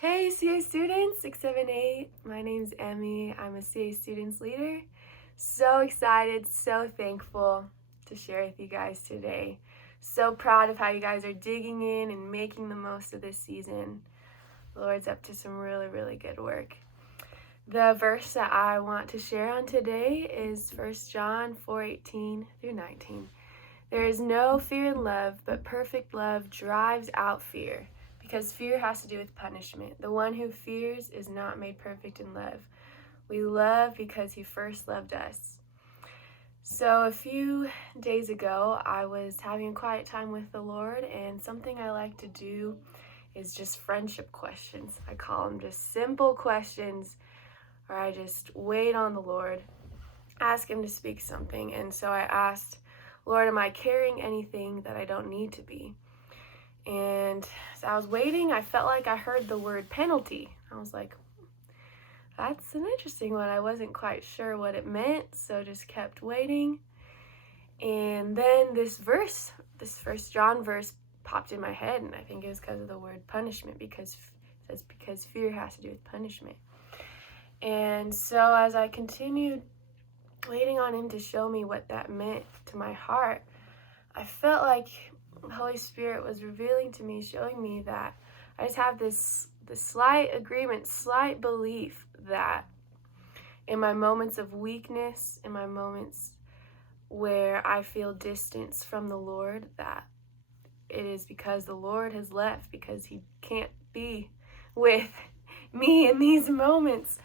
Hey CA students, 678. My name's Emmie. I'm a CA students leader. So excited, so thankful to share with you guys today. So proud of how you guys are digging in and making the most of this season. The Lord's up to some really good work. The verse that I want to share on today is 1 John 4:18 through 19. There is no fear in love, but perfect love drives out fear, because fear has to do with punishment. The one who fears is not made perfect in love. We love because he first loved us. So a few days ago, I was having a quiet time with the Lord, and something I like to do is just friendship questions. I call them just simple questions, or I just wait on the Lord, ask him to speak something. And so I asked, Lord, am I carrying anything that I don't need to be? And as I was waiting, I felt like I heard the word penalty. I was like, that's an interesting one. I wasn't quite sure what it meant, so just kept waiting. And then this 1 John verse popped in my head, and I think it was because of the word punishment, because it says because fear has to do with punishment. And so as I continued waiting on him to show me what that meant to my heart, I felt like the Holy Spirit was revealing to me, showing me that I just have this slight agreement, slight belief that in my moments of weakness, in my moments where I feel distance from the Lord, that it is because the Lord has left, because he can't be with me in these moments.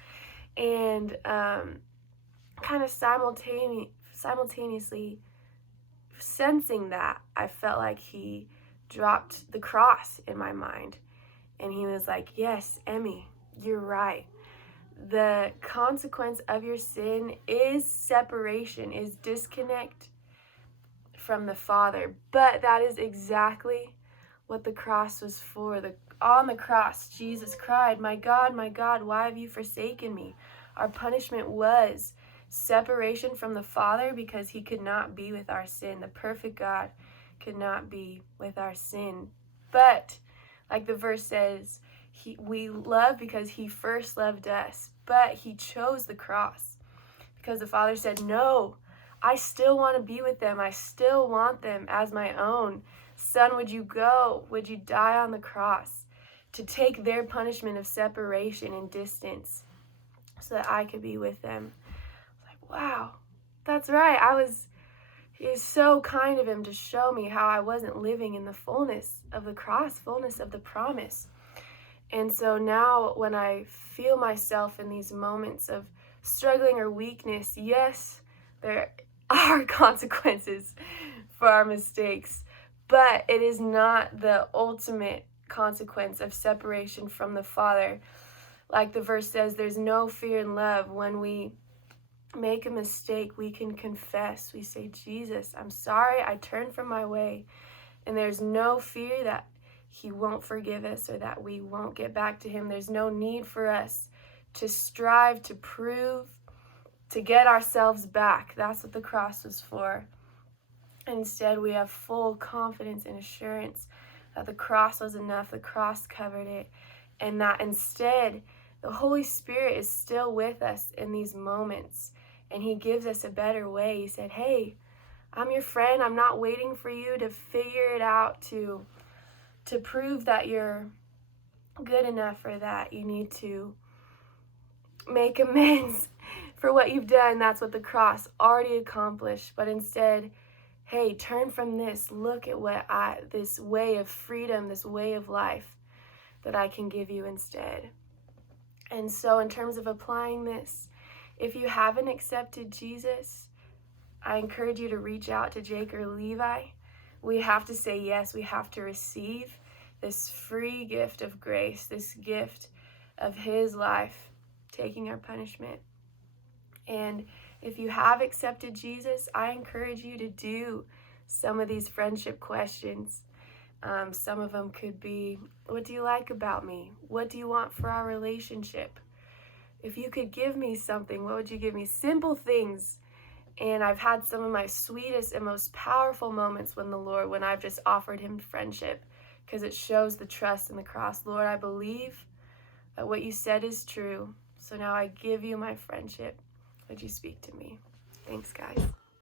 And kind of simultaneously sensing that, I felt like he dropped the cross in my mind. And he was like, yes, Emmie, you're right. The consequence of your sin is separation, is disconnect from the Father. But that is exactly what the cross was for. On the cross, Jesus cried, my God, why have you forsaken me? Our punishment was separation from the Father, because he could not be with our sin. The perfect God could not be with our sin. But like the verse says, we love because he first loved us. But he chose the cross because the Father said, no, I still want to be with them. I still want them as my own. Son, would you go? Would you die on the cross to take their punishment of separation and distance so that I could be with them? Wow, that's right. He is so kind of him to show me how I wasn't living in the fullness of the cross, fullness of the promise. And so now when I feel myself in these moments of struggling or weakness, yes, there are consequences for our mistakes, but it is not the ultimate consequence of separation from the Father. Like the verse says, there's no fear in love. When we make a mistake, we can confess. We say, Jesus, I'm sorry, I turned from my way. And there's no fear that he won't forgive us or that we won't get back to him. There's no need for us to strive, to prove, to get ourselves back. That's what the cross was for. Instead, we have full confidence and assurance that the cross was enough, the cross covered it, and that instead, the Holy Spirit is still with us in these moments. And he gives us a better way. He said, hey, I'm your friend. I'm not waiting for you to figure it out, to prove that you're good enough or that you need to make amends for what you've done. That's what the cross already accomplished. But instead, hey, turn from this. Look at this way of freedom, this way of life that I can give you instead. And so in terms of applying this, if you haven't accepted Jesus, I encourage you to reach out to Jake or Levi. We have to say yes. We have to receive this free gift of grace, this gift of his life, taking our punishment. And if you have accepted Jesus, I encourage you to do some of these friendship questions. Some of them could be, what do you like about me? What do you want for our relationship? If you could give me something, what would you give me? Simple things. And I've had some of my sweetest and most powerful moments when I've just offered him friendship, because it shows the trust in the cross. Lord, I believe What you said is true. So now I give you my friendship. Would you speak to me? Thanks, guys.